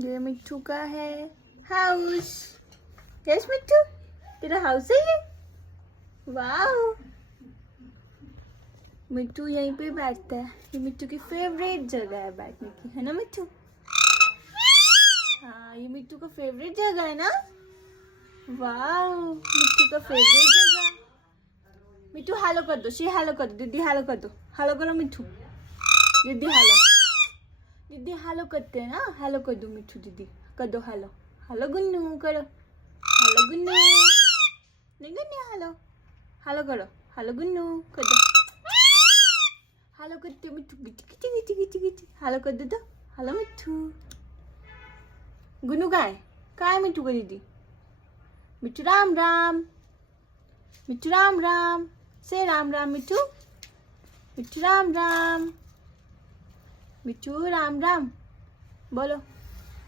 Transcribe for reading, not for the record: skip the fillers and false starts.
ये मिट्टू का है हाउस। यस मिट्टू, तेरा हाउस है ये। वाओ, मिट्टू यहीं पे बैठता है। ये मिट्टू की फेवरेट जगह है बैठने की, है ना मिट्टू? हाँ, ये मिट्टू का फेवरेट जगह है ना। वाओ, मिट्टू का फेवरेट जगह। मिट्टू हेलो कर दो, हेलो कर दो, दीदी हेलो कर दो। हेलो करो मिट्टू, दीदी हेलो। दीदी हेलो करते हैं ना, हेलो कर दो मिट्टू, दीदी कर दो हेलो। हेलो गुन्नू करो, हेलो गुन्नू। नहीं गुन्नू हेलो, हेलो करो, हेलो गुन्नू कर दो। हेलो करते मिट्टू, गिटी गिटी गिटी गिटी गिटी। हेलो कर दो तो, हेलो मिट्टू। गुन्नू कहाँ है मिट्टू का दीदी? मिट्टू राम राम, मिट्टू राम राम से राम राम मिट्टू। मिट्टू राम राम, मिट्टू राम राम बोलो।